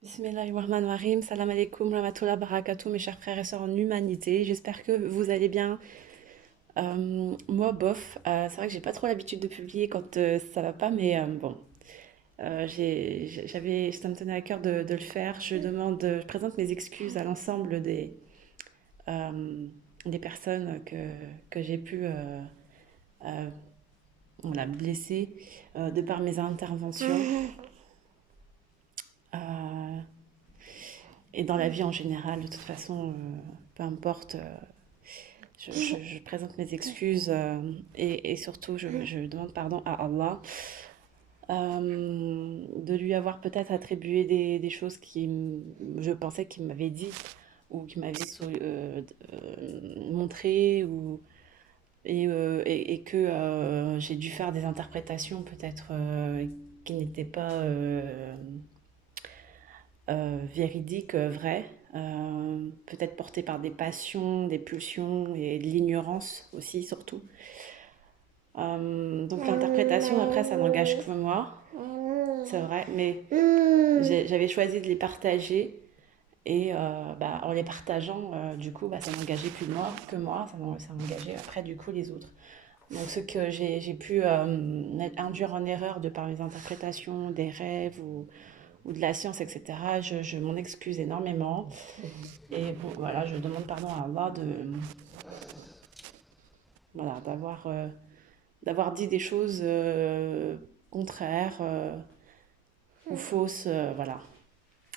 Bismillahirrahmanirrahim, salam alaikum, rahmatullah barakatuh, mes chers frères et sœurs en humanité. J'espère que vous allez bien. Moi, bof, c'est vrai que j'ai pas trop l'habitude de publier quand ça va pas, mais bon, ça me tenait à cœur de le faire. Je présente mes excuses à l'ensemble euh, des personnes que j'ai pu euh, voilà, blesser de par mes interventions. Euh, et dans la vie en général, de toute façon, peu importe. Je présente mes excuses et surtout je demande pardon à Allah de lui avoir peut-être attribué des choses je pensais qu'il m'avait dit ou qu'il m'avait montré et que j'ai dû faire des interprétations peut-être qui n'étaient pas véridiques, vraies, peut-être portées par des passions, des pulsions et de l'ignorance aussi surtout. Donc l'interprétation, après, ça n'engage que moi, c'est vrai, mais j'avais choisi de les partager et bah, en les partageant, du coup, bah, ça n'engageait plus moi, ça engageait après, du coup, les autres. Donc ce que j'ai pu induire en erreur de par mes interprétations des rêves ou de la science, etc., je m'en excuse énormément. Et bon, voilà, je demande pardon à Allah voilà, d'avoir dit des choses contraires ou fausses, voilà.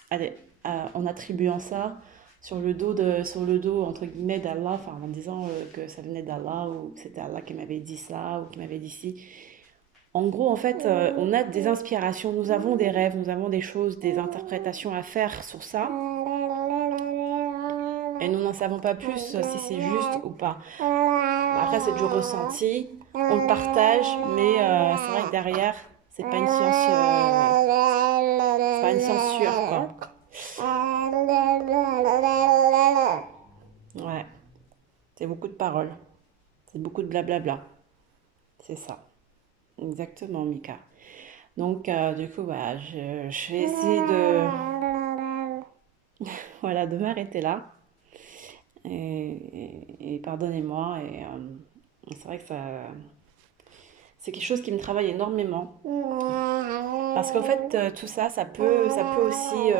Allez, en attribuant ça sur le dos entre guillemets d'Allah, enfin en disant que ça venait d'Allah ou que c'était Allah qui m'avait dit ça ou qui m'avait dit ci. En gros, en fait, on a des inspirations, nous avons des rêves, nous avons des choses, des interprétations à faire sur ça, et nous n'en savons pas plus si c'est juste ou pas. Après, c'est du ressenti, on le partage, mais c'est vrai que derrière, c'est pas une science sûre, quoi. Ouais, c'est beaucoup de paroles, c'est beaucoup de blablabla, c'est ça, exactement, Mika. Donc, du coup, bah, je vais essayer voilà, de m'arrêter là. Et pardonnez-moi. Et c'est vrai que c'est quelque chose qui me travaille énormément. Parce qu'en fait, tout ça, ça peut aussi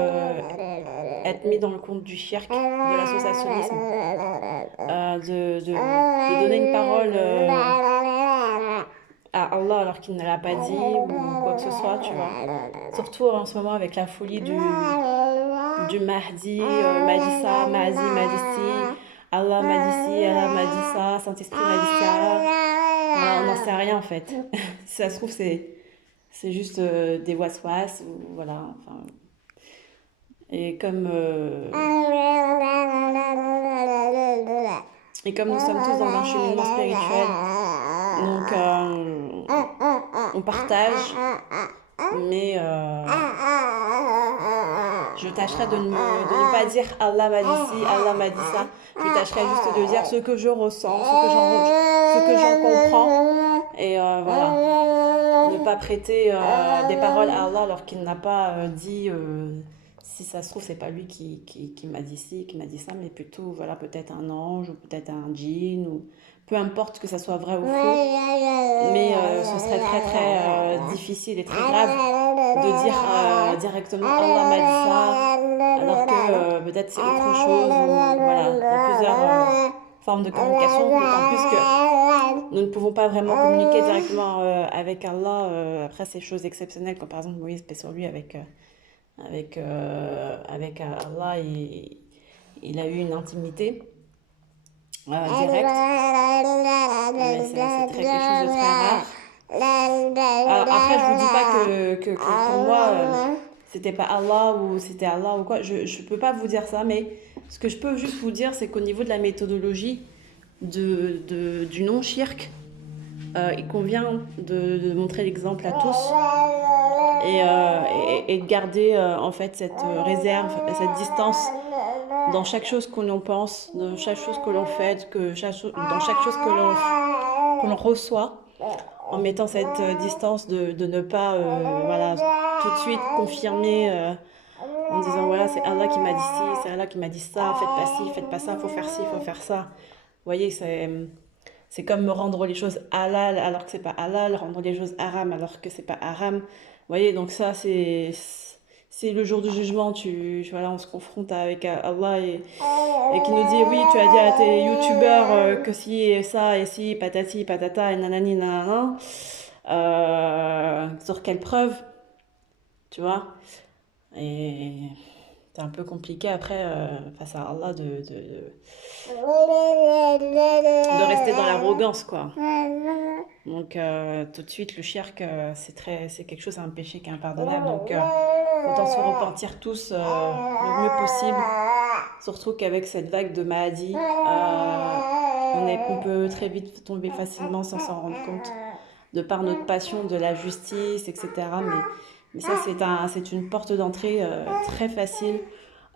être mis dans le compte du shirk, de l'associationnisme, de donner une parole à Allah alors qu'il ne l'a pas dit ou quoi que ce soit, tu vois. Surtout en ce moment avec la folie du Mahdi, m'a dit ça, Mahdi m'a dit ci, Allah m'a dit ci, Allah m'a dit ça, Saint-Esprit m'a dit ça. Voilà, on n'en sait rien en fait. Si ça se trouve, c'est juste des waswas ou voilà. Enfin, et et comme nous sommes tous dans un cheminement spirituel, donc on partage, mais je tâcherai de ne pas dire Allah m'a dit ci, Allah m'a dit ça. Je tâcherai juste de dire ce que je ressens, ce que j'en comprends. Et voilà. Ne pas prêter des paroles à Allah alors qu'il n'a pas dit. Si ça se trouve, c'est pas lui qui m'a dit ci, qui m'a dit ça, mais plutôt, voilà, peut-être un ange ou peut-être un djinn ou peu importe que ça soit vrai ou faux. Mais ce serait très très difficile et très grave de dire directement Allah m'a dit ça, alors que peut-être c'est autre chose. Ou, voilà, il y a plusieurs formes de communication, d'autant plus que nous ne pouvons pas vraiment communiquer directement avec Allah après ces choses exceptionnelles, comme par exemple Moïse, paix sur lui, avec Allah, il a eu une intimité directe, mais c'est très quelque chose de très rare. Alors après, je vous dis pas que pour moi, c'était pas Allah ou c'était Allah ou quoi. Je peux pas vous dire ça, mais ce que je peux juste vous dire, c'est qu'au niveau de la méthodologie du non-shirk, il convient de montrer l'exemple à tous et de garder en fait cette réserve, cette distance dans chaque chose que l'on pense, dans chaque chose que l'on fait, dans chaque chose que l'on reçoit, en mettant cette distance de ne pas voilà, tout de suite confirmer en disant voilà, c'est Allah qui m'a dit ci, c'est Allah qui m'a dit ça, faites pas ci, faites pas ça, faut faire ci, faut faire ça. Vous voyez, c'est comme rendre les choses halal alors que c'est pas halal, rendre les choses haram alors que c'est pas haram. Vous voyez, donc ça, c'est le jour du jugement. Voilà, on se confronte avec Allah et qui nous dit oui, tu as dit à tes youtubeurs que si et ça et si, patati, patata et nanani, nanana. Sur quelle preuve, tu vois? Et c'est un peu compliqué après, face à Allah, de rester dans l'arrogance, quoi. Donc, tout de suite, le shirk, c'est quelque chose, un péché qui est impardonnable. Donc, autant se repentir tous le mieux possible. Surtout qu'avec cette vague de maladies, on peut très vite tomber facilement sans s'en rendre compte, de par notre passion de la justice, etc. Mais ça, c'est une porte d'entrée très facile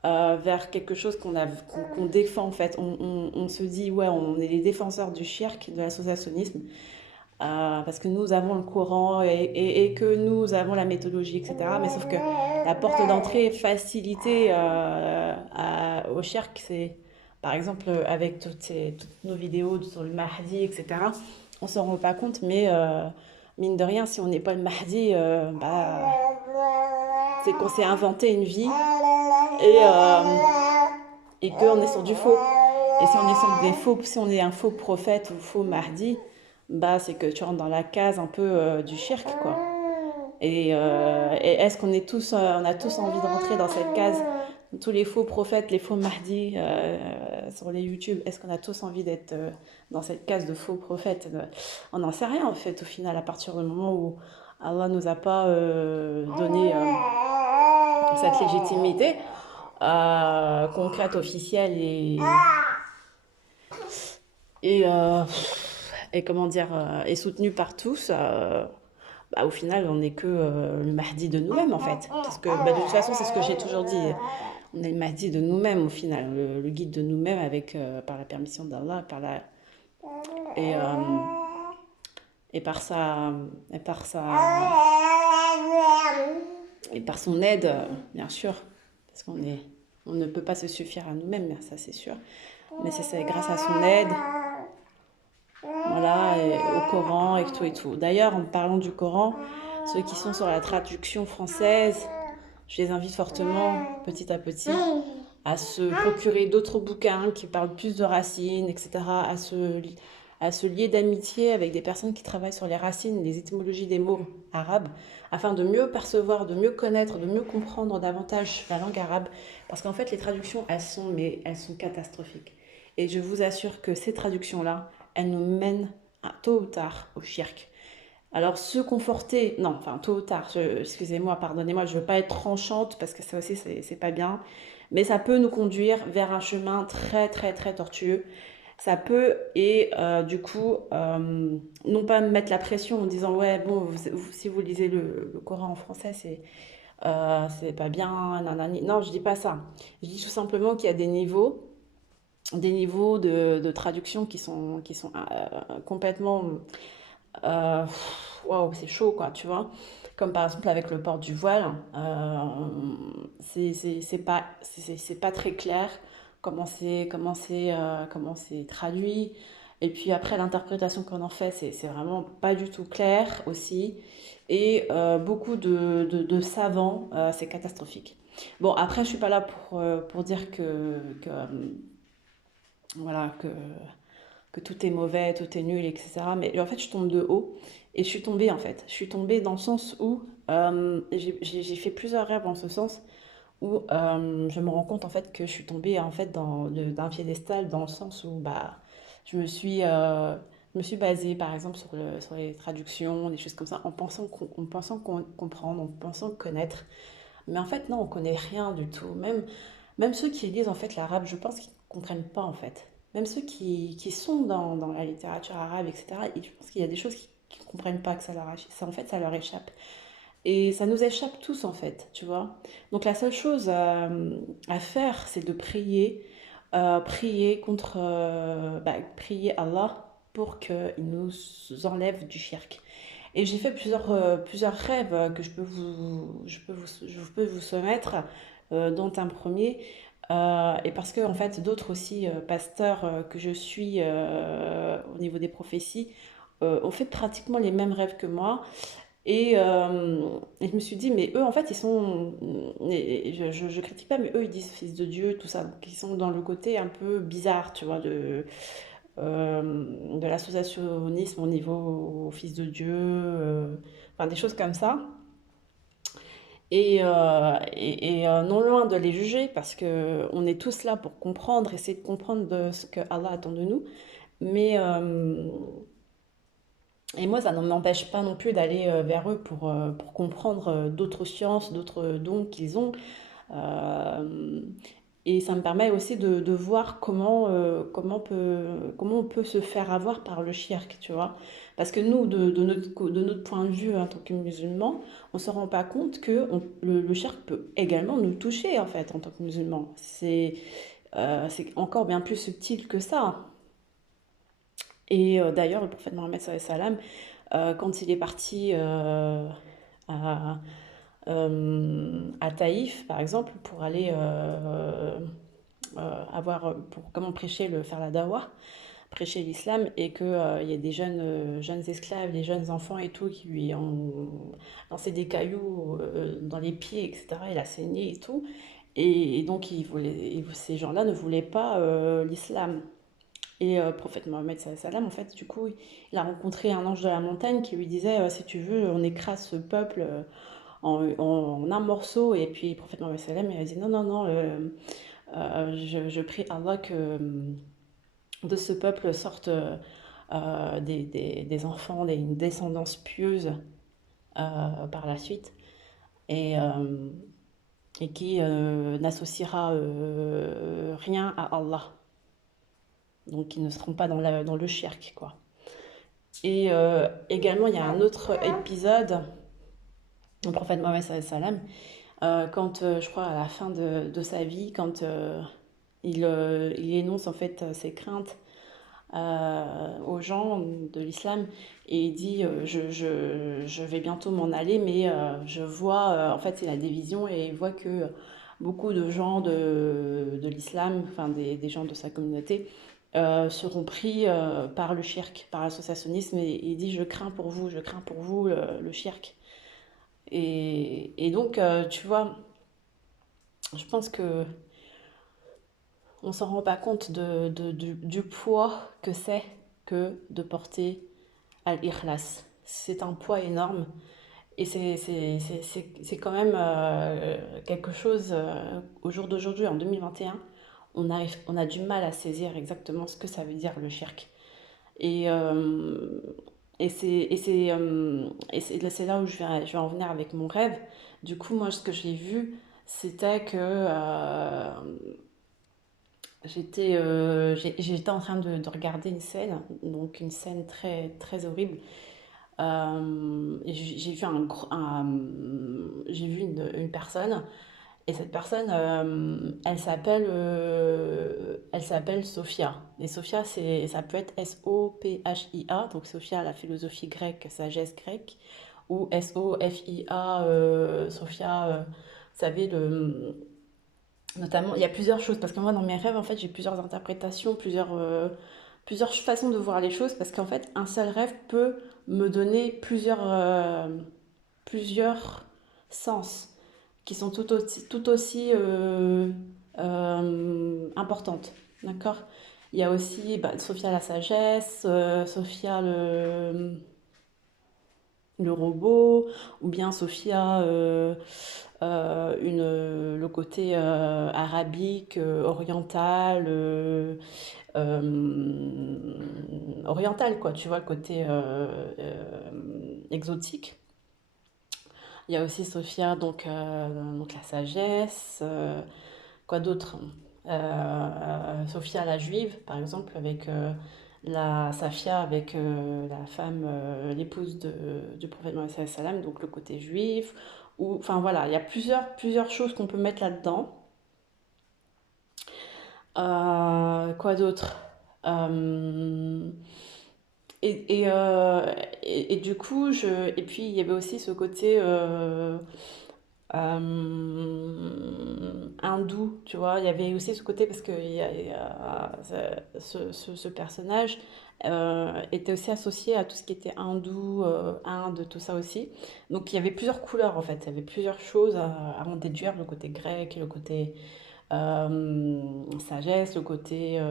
vers quelque chose qu'on défend en fait. On se dit, ouais, on est les défenseurs du shirk, de l'associationnisme, parce que nous avons le Coran et que nous avons la méthodologie, etc. Mais sauf que la porte d'entrée facilitée au shirk, c'est par exemple avec toutes nos vidéos sur le Mahdi, etc. On s'en rend pas compte, mais mine de rien, si on n'est pas le Mahdi, c'est qu'on s'est inventé une vie et qu'on est sur du faux. Et si on est sur des faux, si on est un faux prophète ou faux Mahdi, c'est que tu rentres dans la case un peu du shirk, quoi. Et est-ce qu'on est tous, on a tous envie de rentrer dans cette case? Tous les faux prophètes, les faux Mahdi sur les YouTube, est-ce qu'on a tous envie d'être dans cette case de faux prophètes? On n'en sait rien en fait au final, à partir du moment où Allah nous a pas donné cette légitimité concrète, officielle et, euh, et comment dire, et soutenue par tous. Au final, on n'est que le Mahdi de nous-mêmes, en fait. Parce que de toute façon, c'est ce que j'ai toujours dit. On est le Mahdi de nous-mêmes, au final. Le guide de nous-mêmes, par la permission d'Allah, et, et par sa, et par sa, et par son aide, bien sûr. Parce on ne peut pas se suffire à nous-mêmes, ça c'est sûr. Mais c'est grâce à son aide. Voilà, et au Coran et tout et tout. D'ailleurs, en parlant du Coran, ceux qui sont sur la traduction française, je les invite fortement, petit à petit, à se procurer d'autres bouquins qui parlent plus de racines, etc., à se lier d'amitié avec des personnes qui travaillent sur les racines, les étymologies des mots arabes, afin de mieux percevoir, de mieux connaître, de mieux comprendre davantage la langue arabe. Parce qu'en fait, les traductions, elles sont catastrophiques. Et je vous assure que ces traductions-là, elles nous mènent tôt ou tard au shirk. Alors se conforter, non, enfin tôt ou tard, excusez-moi, pardonnez-moi, je ne veux pas être tranchante parce que ça aussi c'est pas bien, mais ça peut nous conduire vers un chemin très très très tortueux. Ça peut, et du coup, non pas me mettre la pression en disant ouais, bon, si vous lisez le Coran en français, c'est pas bien, nanani. Non, je dis pas ça. Je dis tout simplement qu'il y a des niveaux de traduction qui sont complètement waouh, c'est chaud quoi, tu vois. Comme par exemple avec le port du voile, c'est pas très clair comment c'est traduit. Et puis après, l'interprétation qu'on en fait, c'est vraiment pas du tout clair aussi. Et beaucoup de savants, c'est catastrophique. Bon, après, je suis pas là pour dire voilà, que tout est mauvais, tout est nul, etc. Mais en fait, je tombe de haut. Et je suis tombée, en fait. Je suis tombée dans le sens où j'ai fait plusieurs rêves en ce sens, où je me rends compte, en fait, que je suis tombée, en fait, d'un piédestal, dans le sens où, je me suis, euh, je me suis basée, par exemple, sur les traductions, des choses comme ça, en pensant comprendre, en pensant connaître. Mais en fait, non, on connaît rien du tout. Même ceux qui lisent, en fait, l'arabe, je pense qu'ils ne comprennent pas, en fait. Même ceux qui sont dans la littérature arabe, etc., je pense qu'il y a des choses qu'ils ne comprennent pas, que en fait, ça leur échappe. Et ça nous échappe tous, en fait, tu vois. Donc la seule chose à faire, c'est de prier, prier Allah pour qu'il nous enlève du shirk. Et j'ai fait plusieurs rêves que je peux vous soumettre dont un premier, et parce que en fait d'autres aussi pasteurs que je suis au niveau des prophéties ont fait pratiquement les mêmes rêves que moi. Et je me suis dit, mais eux, en fait, ils sont. Et je critique pas, mais eux, ils disent fils de Dieu, tout ça. Donc, ils sont dans le côté un peu bizarre, tu vois, de l'associationnisme au niveau fils de Dieu, enfin, des choses comme ça. Non loin de les juger, parce que on est tous là pour comprendre, essayer de comprendre de ce que Allah attend de nous. Mais. Et moi, ça ne m'empêche pas non plus d'aller vers eux pour comprendre d'autres sciences, d'autres dons qu'ils ont. Euh, et ça me permet aussi de voir comment on peut se faire avoir par le shirk, tu vois. Parce que nous, de notre point de vue en tant que musulmans, on ne se rend pas compte que le shirk peut également nous toucher, en fait, en tant que musulmans. C'est encore bien plus subtil que ça. Et d'ailleurs, le prophète Mohammed sallallahu alayhi wa sallam, quand il est parti à, à Taïf, par exemple, pour aller pour comment prêcher, faire la dawa, prêcher l'islam, et qu'il y a des jeunes esclaves, des jeunes enfants et tout, qui lui ont lancé des cailloux dans les pieds, etc. Il a saigné et tout. Et donc, ces gens-là ne voulaient pas l'islam. Et le prophète Mohammed sallallahu alayhi wa sallam, en fait, du coup, il a rencontré un ange de la montagne qui lui disait si tu veux, on écrase ce peuple en un morceau. Et puis, le prophète Mohammed sallallahu alayhi wa sallam, il a dit non, non, non, je prie Allah que de ce peuple sortent des enfants, une descendance pieuse par la suite. Et, euh, et qui n'associera rien à Allah. Donc, ils ne seront pas dans le shirk, quoi. Et également, il y a un autre épisode, le prophète Mohammed sallallahu alayhi wa sallam, quand je crois à la fin de sa vie, quand il énonce en fait ses craintes aux gens de l'islam, et il dit je vais bientôt m'en aller, mais je vois, en fait, il a des visions et il voit que beaucoup de gens de l'islam, enfin des gens de sa communauté, seront pris par le shirk, par l'associationnisme, et il dit je crains pour vous le shirk. Et donc, tu vois, je pense que on s'en rend pas compte du poids que c'est que de porter al-ikhlas. C'est un poids énorme, et c'est quand même quelque chose, au jour d'aujourd'hui, en 2021, on a du mal à saisir exactement ce que ça veut dire le shirk. Et, euh, c'est là où je vais en venir avec mon rêve. Du coup, moi, ce que j'ai vu, c'était que j'étais en train de regarder une scène, donc une scène très, très horrible. Et j'ai vu j'ai vu une personne, et cette personne, elle s'appelle Sophia. Et Sophia, ça peut être Sophia, donc Sophia, la philosophie grecque, sagesse grecque, ou Sophia, Sophia, vous savez, notamment, il y a plusieurs choses, parce que moi, dans mes rêves, en fait, j'ai plusieurs interprétations, plusieurs façons de voir les choses, parce qu'en fait, un seul rêve peut me donner plusieurs sens qui sont tout aussi importantes. D'accord? Il y a aussi Sophia la sagesse, Sophia le robot, ou bien Sophia le côté arabique, oriental, oriental, quoi, tu vois, le côté exotique. Il y a aussi Sophia, donc la sagesse. Quoi d'autre? Sophia la juive, par exemple, avec la Safia, avec la femme, l'épouse du prophète Mohammed sallallahu alayhi wa sallam, donc le côté juif. Ou, enfin voilà, il y a plusieurs choses qu'on peut mettre là-dedans. Quoi d'autre? Euh, et du coup, et puis il y avait aussi ce côté hindou, tu vois. Il y avait aussi ce côté, parce que ce personnage était aussi associé à tout ce qui était hindou, Inde, tout ça aussi. Donc il y avait plusieurs couleurs en fait, il y avait plusieurs choses à en déduire, le côté grec, le côté sagesse, le côté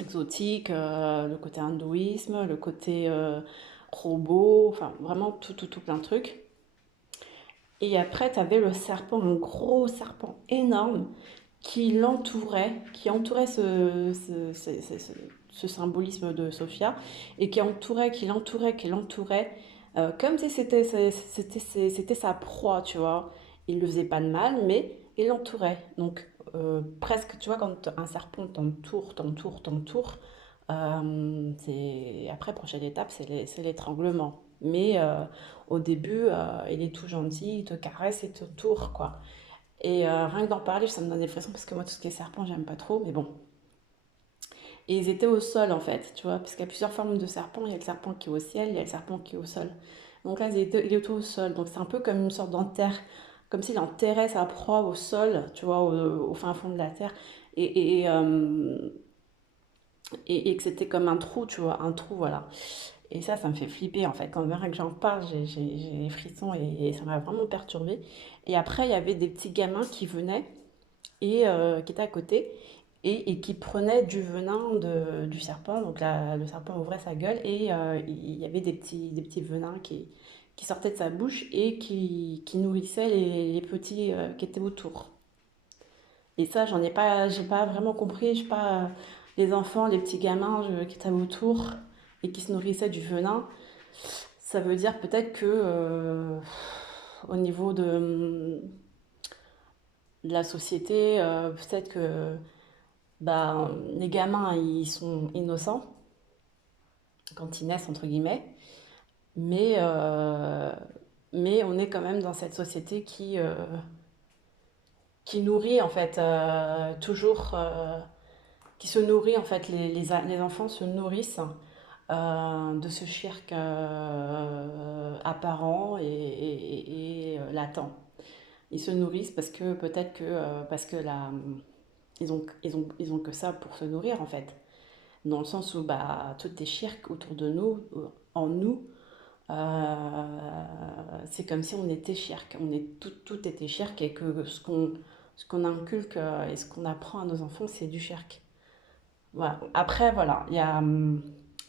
exotique, le côté hindouisme, le côté robot, enfin vraiment tout plein de trucs. Et après, tu avais le serpent, un gros serpent énorme qui entourait ce symbolisme de Sophia, et qui l'entourait, comme si c'était sa proie, tu vois. Il ne le faisait pas de mal, mais il l'entourait. Donc, presque, tu vois, quand un serpent t'entoure, après, prochaine étape, c'est l'étranglement. Mais au début, il est tout gentil, il te caresse et te tourne, quoi. Et rien que d'en parler, ça me donne des frissons parce que moi, tout ce qui est serpent, j'aime pas trop, mais bon. Et ils étaient au sol, en fait, tu vois, parce qu'il y a plusieurs formes de serpents. Il y a le serpent qui est au ciel, il y a le serpent qui est au sol. Donc là, il était au sol. Donc c'est un peu comme une sorte d'enterre, comme s'il enterrait sa proie au sol, tu vois, au fin fond de la terre. Et, et, euh, et que c'était comme un trou, tu vois, un trou, voilà. Et ça me fait flipper en fait. Quand même que j'en parle, j'ai des frissons et ça m'a vraiment perturbée. Et après, il y avait des petits gamins qui venaient et qui étaient à côté et qui prenaient du venin du serpent. Donc là, le serpent ouvrait sa gueule et il y avait des petits venins qui sortaient de sa bouche et qui nourrissaient les petits qui étaient autour. Et ça, j'ai pas vraiment compris. Je sais pas, les enfants, les petits gamins qui étaient autour et qui se nourrissaient du venin. Ça veut dire peut-être que au niveau de la société, peut-être que bah, les gamins, ils sont innocents quand ils naissent, entre guillemets, mais, euh, mais on est quand même dans cette société qui nourrit en fait toujours, qui se nourrit en fait, les enfants se nourrissent de ce cirque apparent et latent. Ils se nourrissent parce que peut-être que parce que ils ont que ça pour se nourrir en fait. Dans le sens où bah, tout est cirque autour de nous, en nous, c'est comme si on était cirque. Tout était cirque et que ce qu'on inculque et ce qu'on apprend à nos enfants, c'est du cirque. Voilà. Après, voilà, il y a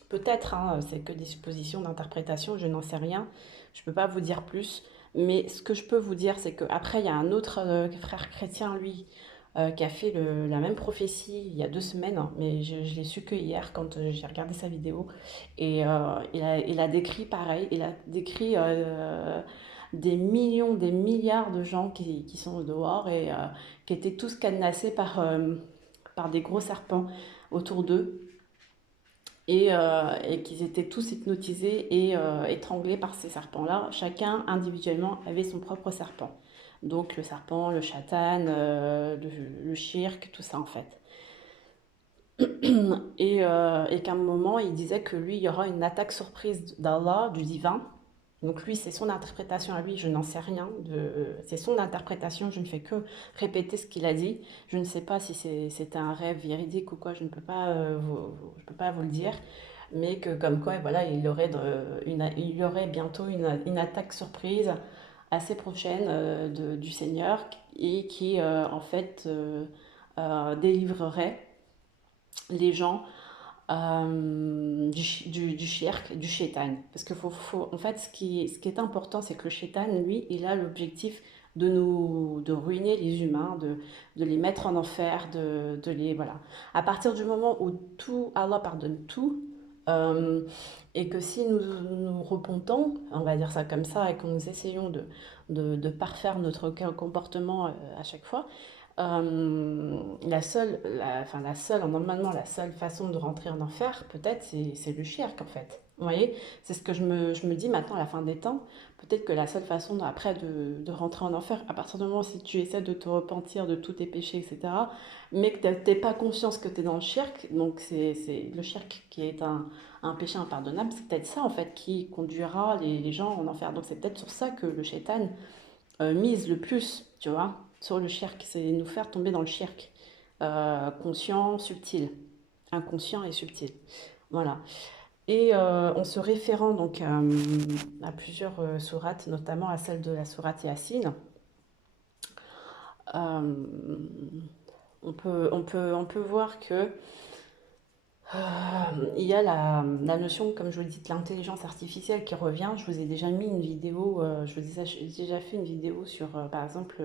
peut-être, hein, c'est que des suppositions d'interprétation, je n'en sais rien, je ne peux pas vous dire plus, mais ce que je peux vous dire, c'est qu'après, il y a un autre frère chrétien, lui, qui a fait la même prophétie il y a 2 semaines, hein, mais je l'ai su que hier quand j'ai regardé sa vidéo, et il a décrit pareil, il a décrit des millions, des milliards de gens qui sont dehors et qui étaient tous cadenassés par des gros serpents autour d'eux et qu'ils étaient tous hypnotisés et étranglés par ces serpents-là. Chacun individuellement avait son propre serpent. Donc le serpent, le chatan, le shirk, tout ça en fait. Et qu'à un moment, il disait que lui, il y aura une attaque surprise d'Allah, du divin. Donc lui, c'est son interprétation à lui, je n'en sais rien. C'est son interprétation, je ne fais que répéter ce qu'il a dit. Je ne sais pas si c'était un rêve véridique ou quoi, je peux pas vous le dire. Mais que comme quoi, voilà, il y aurait bientôt une attaque surprise assez prochaine du Seigneur et qui, en fait, délivrerait les gens du shirk, du shaitan. Parce que en fait, ce qui est important, c'est que le shaitan, lui, il a l'objectif de ruiner les humains, de les mettre en enfer, voilà. À partir du moment où Allah pardonne tout, euh, et que si nous repentons, on va dire ça comme ça, et que nous essayons de parfaire notre comportement à chaque fois, normalement, la seule façon de rentrer en enfer, peut-être, c'est le shirk, en fait. Vous voyez, c'est ce que je me dis maintenant à la fin des temps. Peut-être que la seule façon après de rentrer en enfer, à partir du moment où si tu essaies de te repentir de tous tes péchés, etc., mais que tu n'as pas conscience que tu es dans le shirk, donc c'est le shirk qui est un péché impardonnable, c'est peut-être ça, en fait, qui conduira les gens en enfer. Donc c'est peut-être sur ça que le shaitan mise le plus, tu vois. sur le shirk, c'est nous faire tomber dans le shirk, conscient, subtil, inconscient et subtil. Voilà. Et en se référant donc à plusieurs sourates, notamment à celle de la sourate Yassine, euh, on peut voir que il y a la notion, comme je vous le dis, de l'intelligence artificielle qui revient. Je vous ai déjà mis une vidéo, j'ai déjà fait une vidéo sur, par exemple,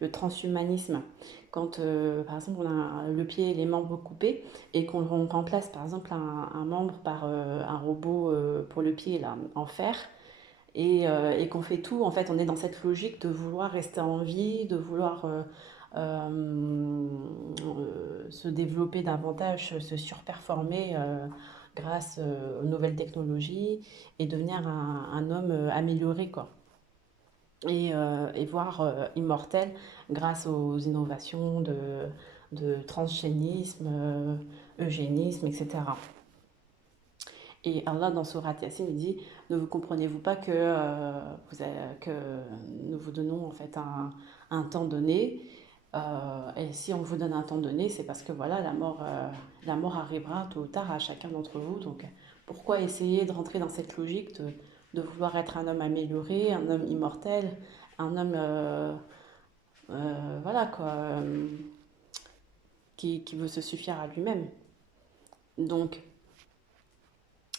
le transhumanisme. Quand, par exemple, on a le pied et les membres coupés et qu'on remplace, par exemple, un membre par un robot pour le pied là, en fer. Et qu'on fait tout, en fait, on est dans cette logique de vouloir rester en vie, de vouloir se développer davantage, se surperformer grâce aux nouvelles technologies et devenir un homme amélioré, quoi. Et voire immortel grâce aux innovations de transgénisme, eugénisme, etc. Et Allah, dans Surat Yassine, il dit, ne vous comprenez-vous pas que, que nous vous donnons en fait un temps donné, et si on vous donne un temps donné, c'est parce que voilà, la mort arrivera tôt ou tard à chacun d'entre vous. Donc pourquoi essayer de rentrer dans cette logique de vouloir être un homme amélioré, un homme immortel, un homme voilà quoi, qui veut se suffire à lui-même. Donc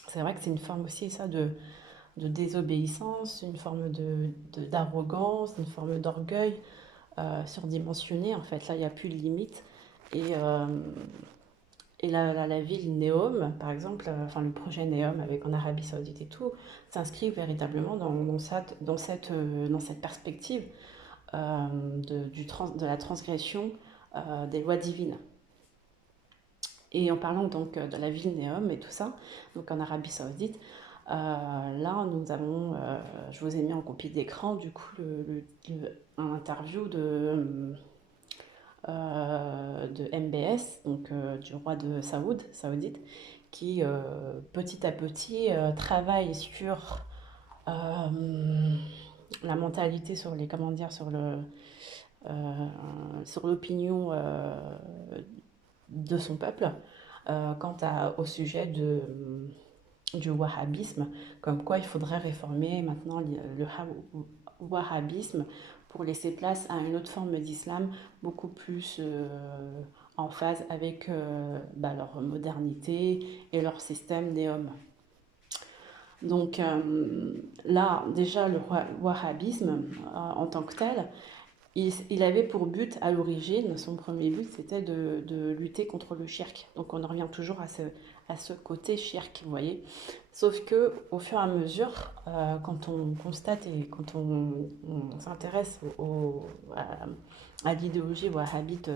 c'est vrai que c'est une forme aussi ça de désobéissance, une forme d'arrogance, une forme d'orgueil surdimensionné. En fait, là, il n'y a plus de limite. Et, euh, et la ville Neom, par exemple, enfin le projet Neom avec en Arabie Saoudite et tout, s'inscrit véritablement dans cette perspective de la transgression des lois divines. Et en parlant donc de la ville Neom et tout ça, donc en Arabie Saoudite, là nous avons, je vous ai mis en copie d'écran du coup un interview de MBS, donc du roi de Saoudite, qui petit à petit travaille sur la mentalité, sur les, comment dire, sur l'opinion de son peuple au sujet du wahhabisme, comme quoi il faudrait réformer maintenant le wahhabisme pour laisser place à une autre forme d'islam beaucoup plus en phase avec leur modernité et leur système néom. Donc là, déjà, le wahhabisme en tant que tel, il avait pour but à l'origine, son premier but, c'était de lutter contre le shirk. Donc on en revient toujours à ce côté shirk, vous voyez. Sauf que au fur et à mesure, quand on constate et quand on s'intéresse à l'idéologie wahhabite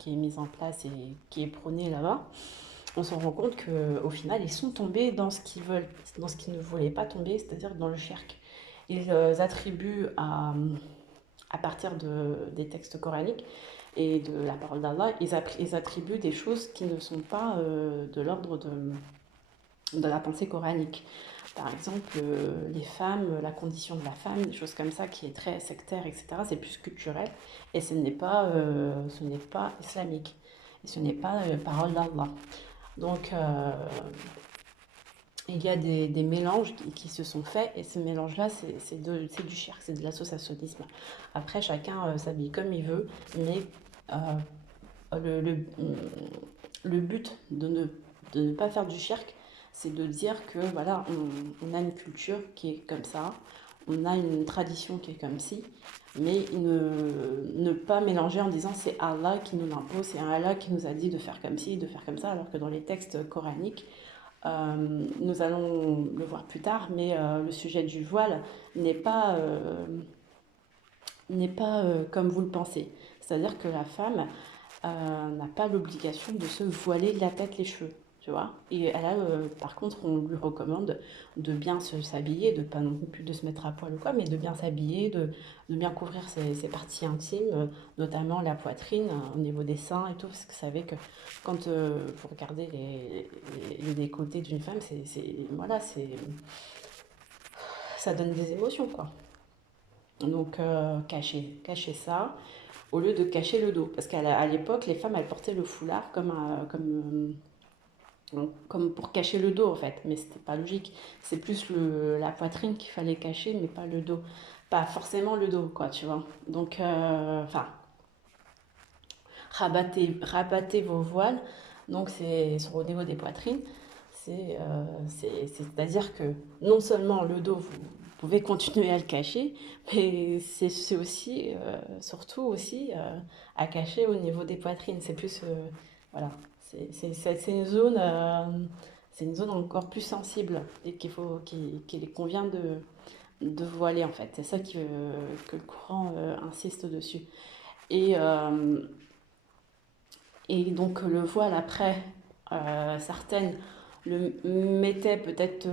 qui est mise en place et qui est prônée là-bas, on se rend compte qu'au final, ils sont tombés dans ce qu'ils veulent, dans ce qu'ils ne voulaient pas tomber, c'est-à-dire dans le shirk. Ils attribuent à partir des textes coraniques et de la parole d'Allah, ils attribuent des choses qui ne sont pas de l'ordre de la pensée coranique. Par exemple, les femmes, la condition de la femme, des choses comme ça qui est très sectaire, etc. C'est plus culturel et ce n'est pas islamique. Et ce n'est pas parole d'Allah. Donc, il y a des mélanges qui se sont faits et ces mélanges-là, c'est du shirk, c'est de l'associationnisme. Après, chacun s'habille comme il veut, mais le, le, le but de ne pas faire du shirk, c'est de dire que voilà, on a une culture qui est comme ça, on a une tradition qui est comme ci, mais ne pas mélanger en disant c'est Allah qui nous l'impose, c'est Allah qui nous a dit de faire comme ci, de faire comme ça, alors que dans les textes coraniques, nous allons le voir plus tard, mais le sujet du voile n'est pas, comme vous le pensez. C'est-à-dire que la femme n'a pas l'obligation de se voiler la tête, les cheveux. Tu vois. Et elle a, par contre, on lui recommande de bien s'habiller, de pas non plus de se mettre à poil ou quoi, mais de bien s'habiller, de bien couvrir ses parties intimes, notamment la poitrine, au niveau des seins et tout, parce que vous savez que quand vous regardez les décolletés d'une femme, voilà, ça donne des émotions, quoi. Donc, cacher ça, au lieu de cacher le dos. Parce à l'époque, les femmes, elles portaient le foulard comme pour cacher le dos, en fait. Mais c'était pas logique. C'est plus la poitrine qu'il fallait cacher, mais pas le dos. Pas forcément le dos, quoi, tu vois. Donc, enfin, rabattez vos voiles. Donc, au niveau des poitrines. C'est-à-dire que non seulement le dos, vous pouvez continuer à le cacher, mais c'est aussi, surtout aussi, à cacher au niveau des poitrines. C'est plus, voilà, c'est une zone encore plus sensible et qu'il convient de voiler en fait. C'est ça que le courant insiste dessus. Et, euh, et donc le voile après, certaines le mettaient peut-être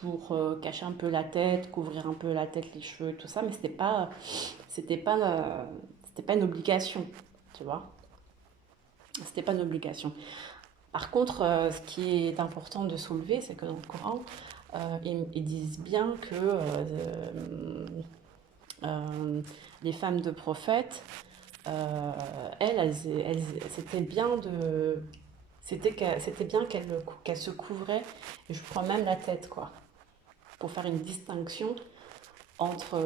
pour cacher un peu la tête, couvrir un peu la tête, les cheveux, tout ça, mais c'était pas, c'était pas une obligation, tu vois. C'était pas une obligation. Par contre, ce qui est important de soulever, c'est que dans le Coran, ils disent bien que euh, les femmes de prophètes, euh, c'était bien c'était bien qu'elle se couvrait, et je prends même la tête, quoi, pour faire une distinction entre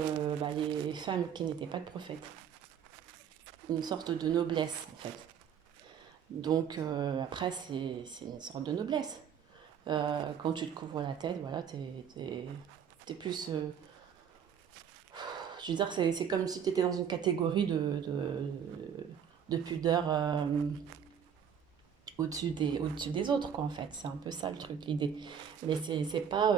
les femmes qui n'étaient pas de prophètes. Une sorte de noblesse, en fait. Donc, après, c'est une sorte de noblesse. Quand tu te couvres la tête, voilà, t'es plus. Je veux dire, c'est comme si tu étais dans une catégorie de pudeur au-dessus des autres, quoi, en fait. C'est un peu ça le truc, l'idée. Mais c'est pas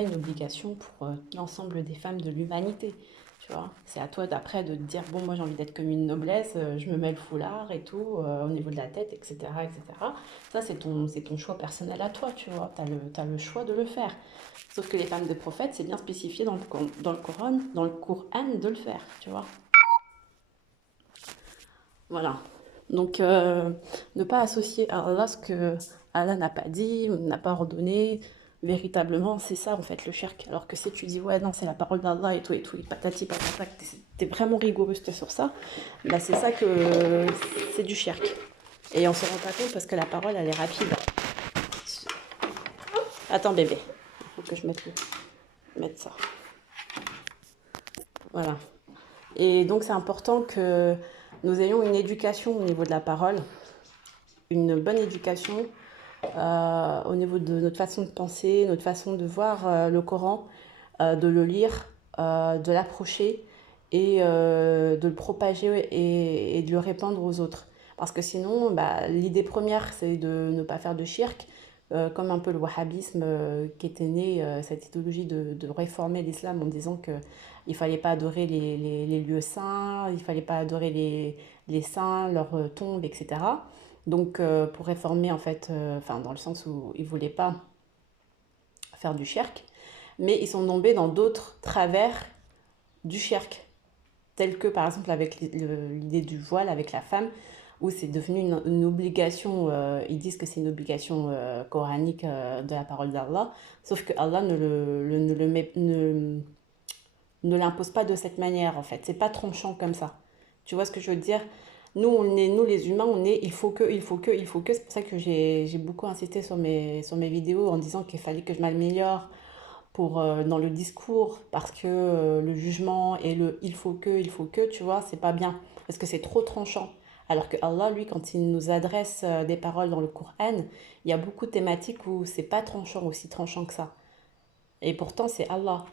une obligation pour l'ensemble des femmes de l'humanité, tu vois. C'est à toi d'après de te dire, bon, moi j'ai envie d'être comme une noblesse, je me mets le foulard et tout, au niveau de la tête, etc., etc. Ça, c'est ton choix personnel à toi, tu vois. T'as le choix de le faire. Sauf que les femmes de prophètes, c'est bien spécifié dans le Coran de le faire, tu vois. Voilà. Donc, ne pas associer à Allah ce que Allah n'a pas dit, n'a pas ordonné. Véritablement, c'est ça en fait le shirk. Alors que si tu dis, ouais, non, c'est la parole d'Allah et tout, et patati patata, que t'es vraiment rigoureuse sur ça, bah c'est ça que c'est du shirk. Et on se rend pas compte parce que la parole, elle est rapide. Attends, bébé, il faut que je mette ça. Voilà. Et donc, c'est important que nous ayons une éducation au niveau de la parole, une bonne éducation au niveau de notre façon de penser, notre façon de voir le Coran, de le lire, de l'approcher et de le propager et de le répandre aux autres. Parce que sinon, bah, l'idée première, c'est de ne pas faire de shirk, comme un peu le wahhabisme qui était né, cette idéologie de réformer l'islam en disant qu'il ne fallait pas adorer les lieux saints, il ne fallait pas adorer les saints, leurs tombes, etc. Donc, pour réformer, en fait, enfin, dans le sens où ils ne voulaient pas faire du shirk, mais ils sont tombés dans d'autres travers du shirk, tels que par exemple avec l'idée du voile avec la femme, où c'est devenu une obligation, ils disent que c'est une obligation coranique de la parole d'Allah, sauf que Allah ne l'impose pas de cette manière en fait, c'est pas tranchant comme ça. Tu vois ce que je veux dire? Nous les humains, il faut que. C'est pour ça que j'ai beaucoup insisté sur mes vidéos en disant qu'il fallait que je m'améliore dans le discours parce que le jugement et il faut que, tu vois, c'est pas bien. Parce que c'est trop tranchant. Alors que Allah, lui, quand il nous adresse des paroles dans le Coran, il y a beaucoup de thématiques où c'est pas tranchant, aussi tranchant que ça. Et pourtant, c'est Allah.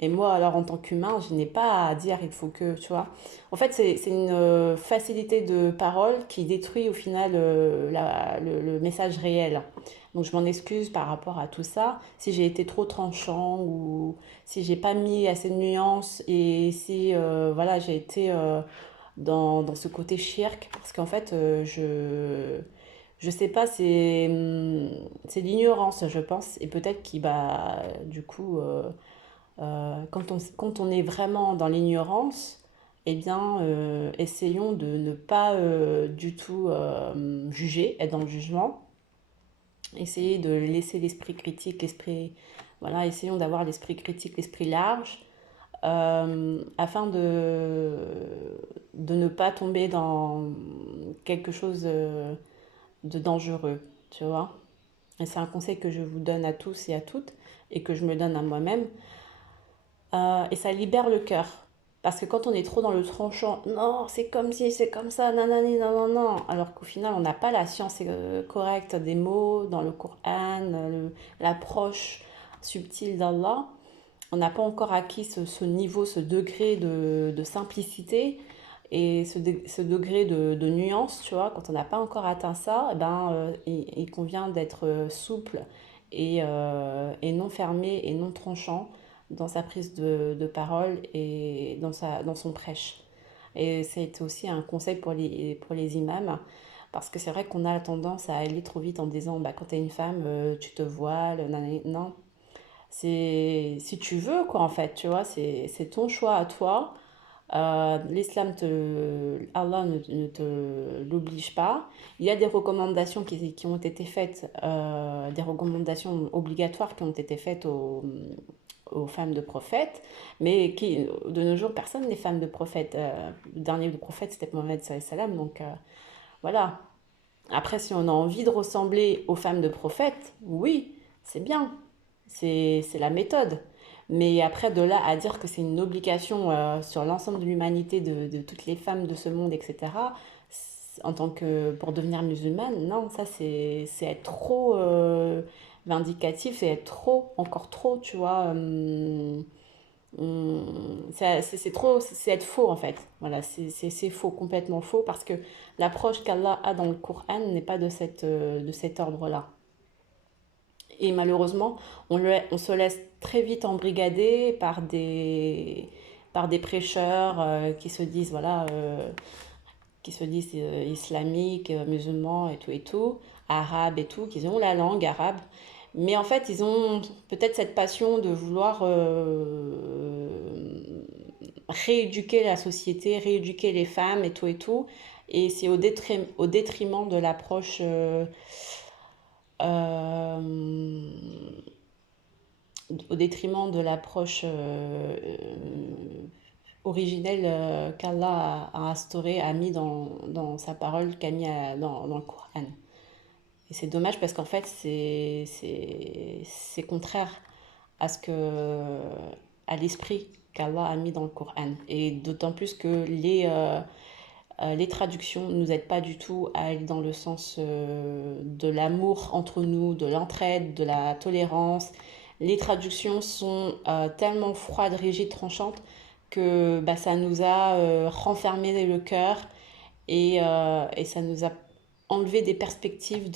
Et moi, alors, en tant qu'humain, je n'ai pas à dire il faut que, tu vois. En fait, c'est une facilité de parole qui détruit au final le message réel. Donc, je m'en excuse par rapport à tout ça. Si j'ai été trop tranchant ou si j'ai pas mis assez de nuances et si, voilà, j'ai été dans ce côté shirk. Parce qu'en fait, je sais pas, c'est l'ignorance, je pense. Et peut-être qu'il, bah, du coup. Quand on est vraiment dans l'ignorance, eh bien, essayons de ne pas du tout juger, être dans le jugement. Essayez de laisser l'esprit critique, voilà, essayons d'avoir l'esprit critique, l'esprit large, afin de ne pas tomber dans quelque chose de dangereux, tu vois. Et c'est un conseil que je vous donne à tous et à toutes et que je me donne à moi-même. Et ça libère le cœur. Parce que quand on est trop dans le tranchant, non, c'est comme si, c'est comme ça, nanani, non, non, non. Alors qu'au final, on n'a pas la science correcte des mots dans le Coran, l'approche subtile d'Allah. On n'a pas encore acquis ce niveau, ce degré de simplicité et ce degré de nuance, tu vois. Quand on n'a pas encore atteint ça, eh ben, il convient d'être souple et non fermé et non tranchant dans sa prise de parole et dans son prêche. Et c'est aussi un conseil pour les imams, parce que c'est vrai qu'on a tendance à aller trop vite en disant, bah, quand tu es une femme, tu te voiles, non, c'est si tu veux, quoi, en fait, tu vois, c'est ton choix à toi. Allah ne te l'oblige pas. Il y a des recommandations qui ont été faites, des recommandations obligatoires qui ont été faites aux femmes de prophètes, mais qui, de nos jours, personne n'est femme de prophète. Le dernier de prophète, c'était Mohammed sallallahu alayhi wa sallam, donc voilà. Après, si on a envie de ressembler aux femmes de prophètes, oui, c'est bien. C'est la méthode. Mais après, de là à dire que c'est une obligation sur l'ensemble de l'humanité, de toutes les femmes de ce monde, etc., en tant que pour devenir musulmane, non, ça c'est être trop vindicatif, c'est être trop, encore trop, tu vois. C'est trop, c'est être faux en fait. Voilà, c'est faux, complètement faux, parce que l'approche qu'Allah a dans le Coran n'est pas de cet ordre-là. Et malheureusement, on se laisse très vite embrigader par des prêcheurs voilà, qui se disent islamiques, musulmans et tout, arabes et tout, qui ont la langue arabe. Mais en fait, ils ont peut-être cette passion de vouloir rééduquer la société, rééduquer les femmes et tout et tout. Et c'est au détriment de l'approche euh, originelle qu'Allah a instaurée, a mis dans sa parole, qu'a mis dans le Coran. Et c'est dommage parce qu'en fait, c'est contraire à à l'esprit qu'Allah a mis dans le Coran. Et d'autant plus que les traductions ne nous aident pas du tout à aller dans le sens de l'amour entre nous, de l'entraide, de la tolérance. Les traductions sont tellement froides, rigides, tranchantes que bah, ça nous a renfermé le cœur et ça nous a enlevé des perspectives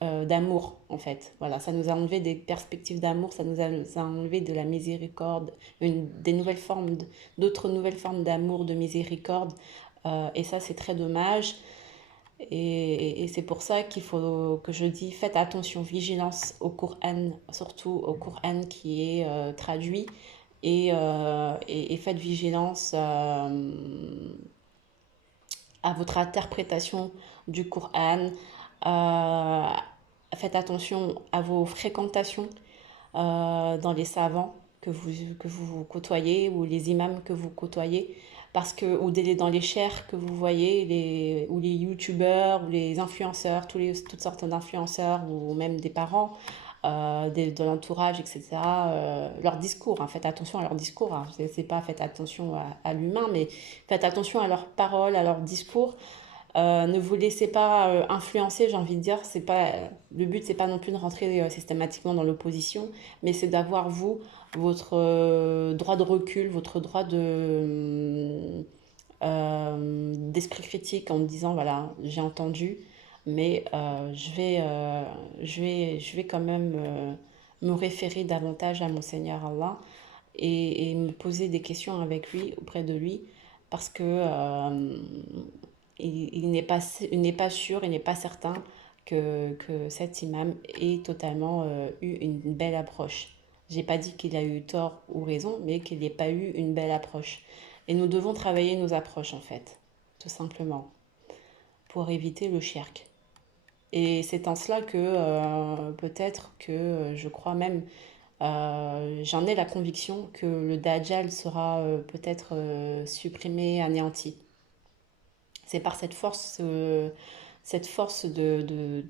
d'amour en fait. Voilà, ça nous a enlevé des perspectives d'amour, ça nous a enlevé de la miséricorde, des nouvelles formes, d'autres nouvelles formes d'amour, de miséricorde. Et ça, c'est très dommage. Et c'est pour ça qu'il faut que je dis, faites attention, vigilance au Coran, surtout au Coran qui est traduit, et faites vigilance à votre interprétation du Coran. Euh, Faites attention à vos fréquentations dans les savants que vous côtoyez ou les imams que vous côtoyez. Parce que, dans les chers que vous voyez, ou les youtubeurs, ou les influenceurs, toutes sortes d'influenceurs, ou même des parents, de l'entourage, etc. Leur discours, hein, faites attention à leur discours. Hein. C'est pas faites attention à l'humain, mais faites attention à leurs paroles, à leur discours. Ne vous laissez pas influencer, j'ai envie de dire. C'est pas, le but, c'est pas non plus de rentrer systématiquement dans l'opposition, mais c'est d'avoir, vous, votre droit de recul, votre droit d'esprit critique en me disant, voilà, j'ai entendu, mais je vais quand même me référer davantage à mon Seigneur Allah et me poser des questions avec lui, auprès de lui, parce que il n'est pas sûr, il n'est pas certain que cet imam ait totalement eu une belle approche. J'ai pas dit qu'il a eu tort ou raison, mais qu'il n'ait pas eu une belle approche. Et nous devons travailler nos approches, en fait, tout simplement, pour éviter le shirk. Et c'est en cela que peut-être que je crois même J'en ai la conviction que le Dajjal sera peut-être supprimé, anéanti. C'est par cette force cette force de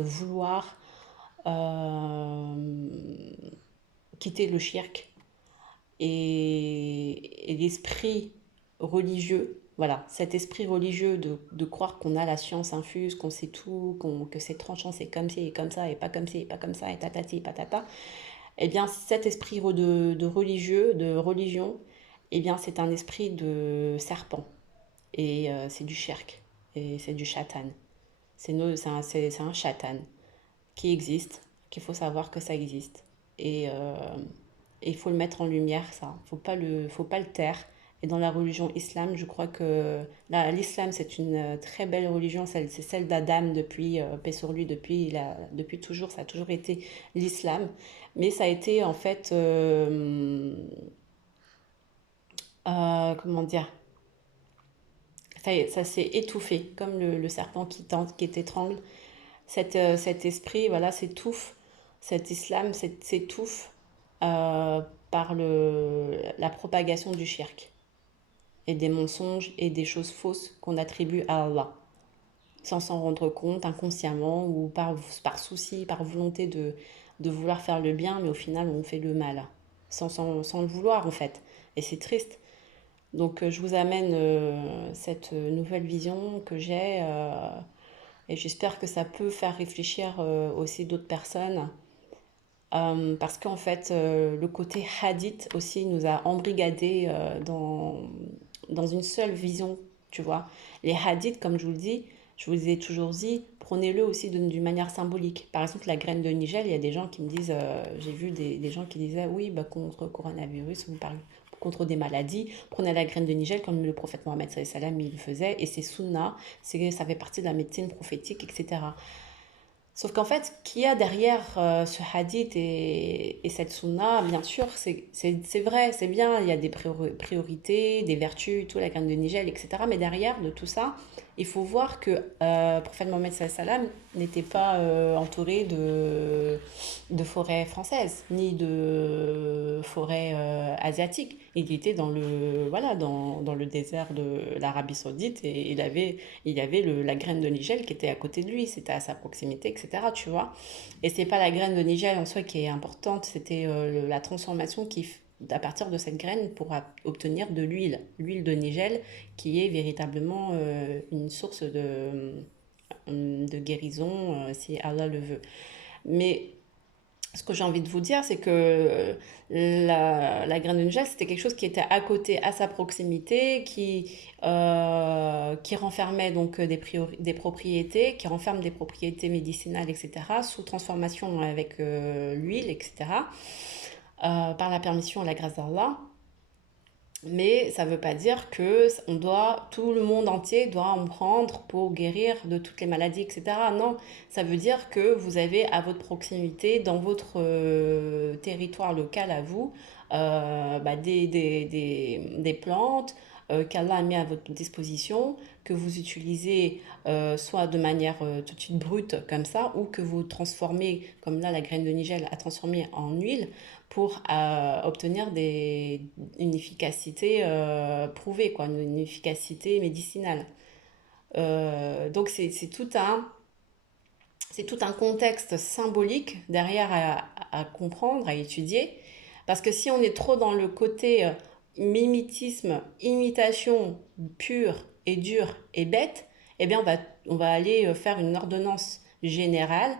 vouloir euh, quitter le shirk et l'esprit religieux, voilà, cet esprit religieux de croire qu'on a la science infuse, qu'on sait tout, que c'est tranchant, c'est comme ci et comme ça, et pas comme ci et pas comme ça, et tatati et patata, eh bien cet esprit de religieux, de religion, eh bien c'est un esprit de serpent, et c'est du shirk, et c'est du shaitan. C'est un shaitan qui existe, qu'il faut savoir que ça existe. Et il faut le mettre en lumière, ça. Faut pas le taire. Et dans la religion islam, je crois que l'islam, c'est une très belle religion. C'est celle d'Adam depuis, paix sur lui, depuis toujours. Ça a toujours été l'islam. Mais ça a été, en fait, comment dire, ça s'est étouffé, comme le serpent qui t'étrangle. Cet esprit, voilà, s'étouffe, cet islam s'étouffe par la propagation du shirk et des mensonges et des choses fausses qu'on attribue à Allah, sans s'en rendre compte, inconsciemment ou par souci, par volonté de vouloir faire le bien, mais au final on fait le mal, sans le vouloir en fait. Et c'est triste. Donc je vous amène cette nouvelle vision que j'ai. Et j'espère que ça peut faire réfléchir aussi d'autres personnes. Parce qu'en fait, le côté hadith aussi nous a embrigadés dans une seule vision, tu vois. Les hadiths, comme je vous le dis, je vous ai toujours dit, prenez-le aussi d'une manière symbolique. Par exemple, la graine de Nigel, il y a des gens qui me disent, j'ai vu des gens qui disaient, oui, bah, contre le coronavirus, vous parlez contre des maladies, prenez la graine de Nigel comme le prophète Mohammed sallallahu alayhi wa sallam il le faisait, et c'est sunna, ça fait partie de la médecine prophétique, etc. Sauf qu'en fait, ce qu'il y a derrière ce hadith et cette sunna, bien sûr, c'est vrai, c'est bien, il y a des priorités, des vertus, tout, la graine de Nigel, etc. Mais derrière de tout ça, il faut voir que le prophète Mohammed sallallahu alayhi wa sallam n'était pas entouré de forêts françaises, ni de forêts asiatiques. Il était voilà, dans le désert de l'Arabie Saoudite et il y avait la graine de Nigel qui était à côté de lui, c'était à sa proximité, etc. Tu vois. Et c'est pas la graine de Nigel en soi qui est importante, c'était la transformation à partir de cette graine pour obtenir de l'huile de Nigel qui est véritablement une source de guérison si Allah le veut. Mais ce que j'ai envie de vous dire, c'est que la graine de Nigel, c'était quelque chose qui était à côté, à sa proximité, qui renfermait donc des propriétés, qui renferme des propriétés médicinales, etc., sous transformation avec l'huile, etc., par la permission et la grâce d'Allah. Mais ça ne veut pas dire que tout le monde entier doit en prendre pour guérir de toutes les maladies, etc. Non, ça veut dire que vous avez à votre proximité, dans votre territoire local à vous, bah, des plantes qu'Allah a mis à votre disposition, que vous utilisez soit de manière tout de suite brute comme ça, ou que vous transformez, comme là la graine de Nigel a transformé en huile, pour obtenir une efficacité prouvée, quoi, une efficacité médicinale. Donc c'est tout un contexte symbolique derrière à comprendre, à étudier, parce que si on est trop dans le côté mimétisme, imitation pure et dure et bête, eh bien on va aller faire une ordonnance générale.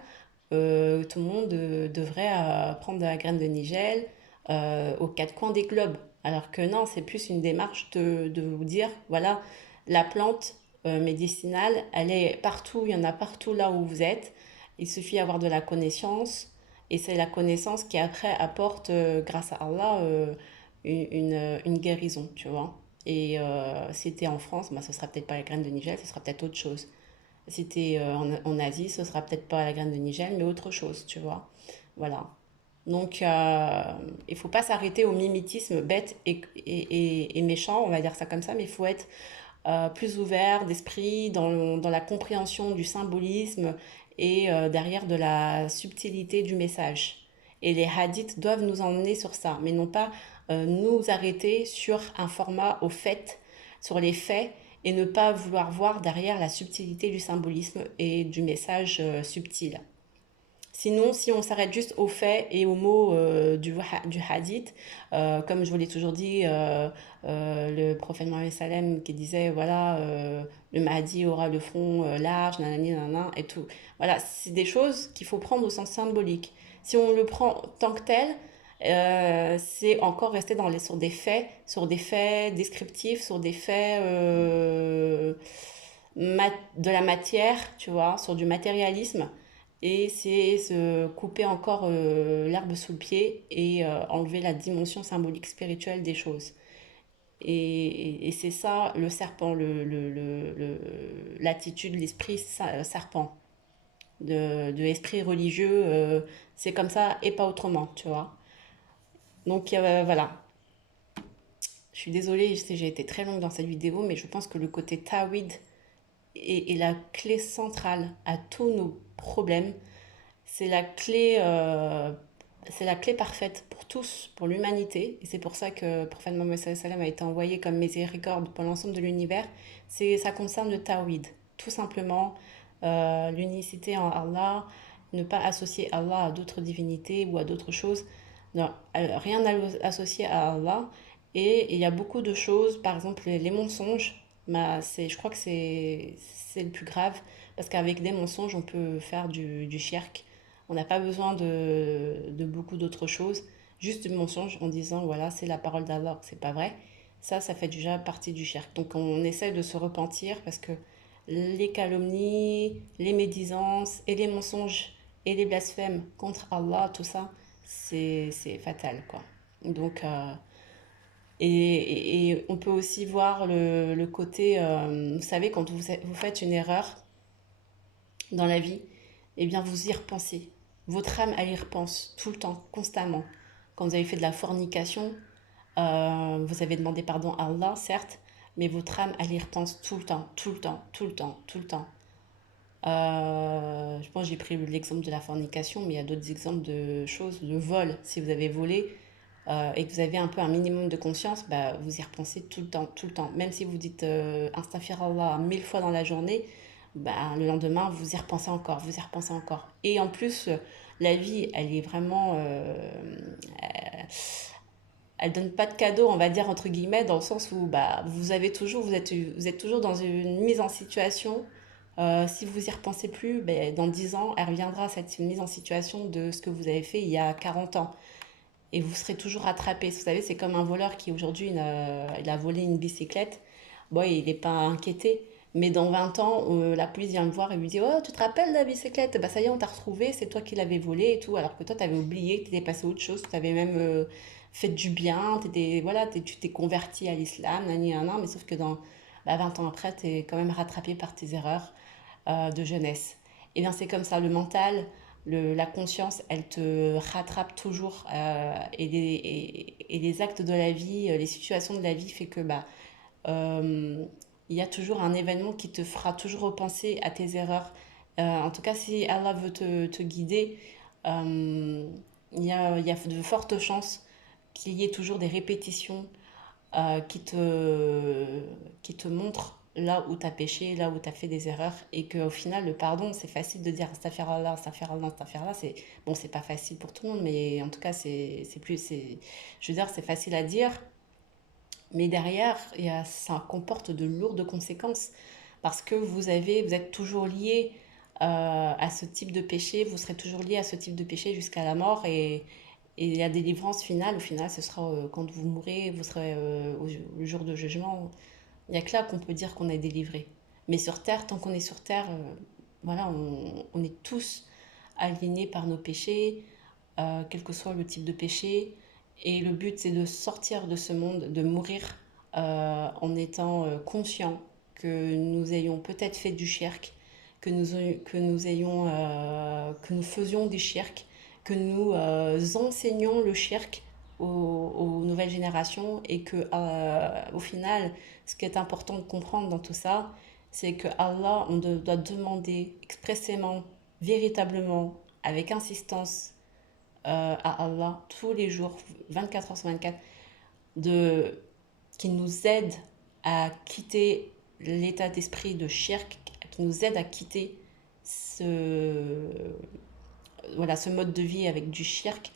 Tout le monde devrait prendre de la graine de Nigel aux quatre coins des globes. Alors que non, c'est plus une démarche de vous dire, voilà, la plante médicinale, elle est partout, il y en a partout là où vous êtes. Il suffit d'avoir de la connaissance. Et c'est la connaissance qui après apporte, grâce à Allah, une guérison, tu vois. Et si tu es en France, bah, ce sera peut-être pas la graine de Nigel, ce sera peut-être autre chose. Si tu es en Asie, ce sera peut-être pas la graine de Nigel, mais autre chose, tu vois. Voilà. Donc, il faut pas s'arrêter au mimétisme bête et méchant, on va dire ça comme ça, mais il faut être plus ouvert d'esprit dans la compréhension du symbolisme et derrière de la subtilité du message. Et les hadiths doivent nous emmener sur ça, mais non pas nous arrêter sur un format au fait, sur les faits, et ne pas vouloir voir derrière la subtilité du symbolisme et du message subtil. Sinon, si on s'arrête juste aux faits et aux mots du hadith, comme je vous l'ai toujours dit, le prophète Mohammed Salem qui disait, voilà, le Mahdi aura le front large, nanani, nanana, et tout. Voilà, c'est des choses qu'il faut prendre au sens symbolique. Si on le prend tant que tel, c'est encore rester sur des faits descriptifs, sur des faits de la matière, tu vois, sur du matérialisme. Et c'est se couper encore l'herbe sous le pied et enlever la dimension symbolique spirituelle des choses. Et c'est ça le serpent, l'attitude, l'esprit serpent, de l'esprit religieux. C'est comme ça et pas autrement, tu vois. Donc voilà. Je suis désolée, je sais, j'ai été très longue dans cette vidéo, mais je pense que le côté Tawhid est la clé centrale à tous nos problèmes. C'est la clé, c'est la clé parfaite pour tous, pour l'humanité. Et c'est pour ça que le prophète Mohammed sallam a été envoyé comme miséricorde pour l'ensemble de l'univers. Ça concerne le Tawhid. Tout simplement, l'unicité en Allah, ne pas associer Allah à d'autres divinités ou à d'autres choses. Non, rien à associer à Allah. Et il y a beaucoup de choses, par exemple les mensonges. Je crois que c'est le plus grave. Parce qu'avec des mensonges, on peut faire du shirk. On n'a pas besoin de beaucoup d'autres choses. Juste du mensonge en disant, voilà, c'est la parole d'Allah, c'est pas vrai. Ça fait déjà partie du shirk. Donc on essaie de se repentir parce que les calomnies, les médisances et les mensonges et les blasphèmes contre Allah, tout ça, c'est fatal, quoi. Donc, et on peut aussi voir le côté, vous savez, quand vous faites une erreur dans la vie, eh bien vous y repensez. Votre âme, elle y repense tout le temps, constamment. Quand vous avez fait de la fornication, vous avez demandé pardon à Allah, certes, mais votre âme, elle y repense tout le temps, tout le temps, tout le temps, tout le temps. Je pense que j'ai pris l'exemple de la fornication, mais il y a d'autres exemples de choses, de vol. Si vous avez volé et que vous avez un peu un minimum de conscience, bah, vous y repensez tout le temps, tout le temps. Même si vous dites Astaghfirullah 1000 fois dans la journée, bah, le lendemain, vous y repensez encore, vous y repensez encore. Et en plus, la vie, elle est vraiment... elle donne pas de cadeau, on va dire, entre guillemets, dans le sens où bah, vous êtes toujours dans une mise en situation. Si vous y repensez plus, ben, dans 10 ans, elle reviendra, cette mise en situation de ce que vous avez fait il y a 40 ans. Et vous serez toujours rattrapé. Vous savez, c'est comme un voleur qui aujourd'hui, il a volé une bicyclette. Bon, il n'est pas inquiété. Mais dans 20 ans, la police vient le voir et lui dit, oh, tu te rappelles de la bicyclette? Bah, ça y est, on t'a retrouvé, c'est toi qui l'avais volée et tout. Alors que toi, tu avais oublié, tu étais passé à autre chose, tu avais même fait du bien, voilà, tu t'es converti à l'islam, nani, nana, mais sauf que 20 ans après, tu es quand même rattrapé par tes erreurs de jeunesse. Et bien, c'est comme ça, le mental, la conscience, elle te rattrape toujours. Et les actes de la vie, les situations de la vie fait que bah, euh, il y a toujours un événement qui te fera toujours repenser à tes erreurs. En tout cas, si Allah veut te guider, euh, il y a de fortes chances qu'il y ait toujours des répétitions qui te montrent là où tu as péché, là où tu as fait des erreurs, et qu'au final, le pardon, c'est facile de dire astaghfirullah, astaghfirullah, astaghfirullah. Bon, c'est pas facile pour tout le monde, mais en tout cas, je veux dire, c'est facile à dire, mais derrière, ça comporte de lourdes conséquences parce que vous êtes toujours lié à ce type de péché, vous serez toujours lié à ce type de péché jusqu'à la mort et la délivrance finale, au final, ce sera quand vous mourrez, vous serez au jour de jugement. Il n'y a que là qu'on peut dire qu'on est délivré. Mais sur Terre, tant qu'on est sur Terre, voilà, on est tous alignés par nos péchés, quel que soit le type de péché. Et le but, c'est de sortir de ce monde, de mourir en étant conscient que nous ayons peut-être fait du shirk, que nous faisions du shirk, que nous enseignions le shirk aux nouvelles générations et que au final, ce qui est important de comprendre dans tout ça, c'est que Allah, doit demander expressément véritablement, avec insistance, à Allah tous les jours, 24 heures sur 24, qui nous aide à quitter l'état d'esprit de shirk, qui nous aide à quitter ce mode de vie avec du shirk,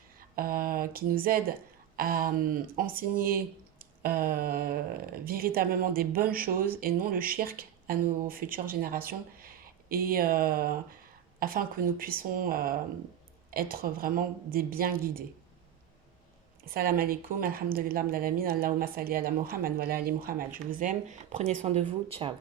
qui nous aide à enseigner véritablement des bonnes choses et non le shirk à nos futures générations, et afin que nous puissions être vraiment des bien guidés. Salam alaikum, alhamdulillah, Allahumma salli ala Muhammad wa ala ali Muhammad. Je vous aime, prenez soin de vous, ciao.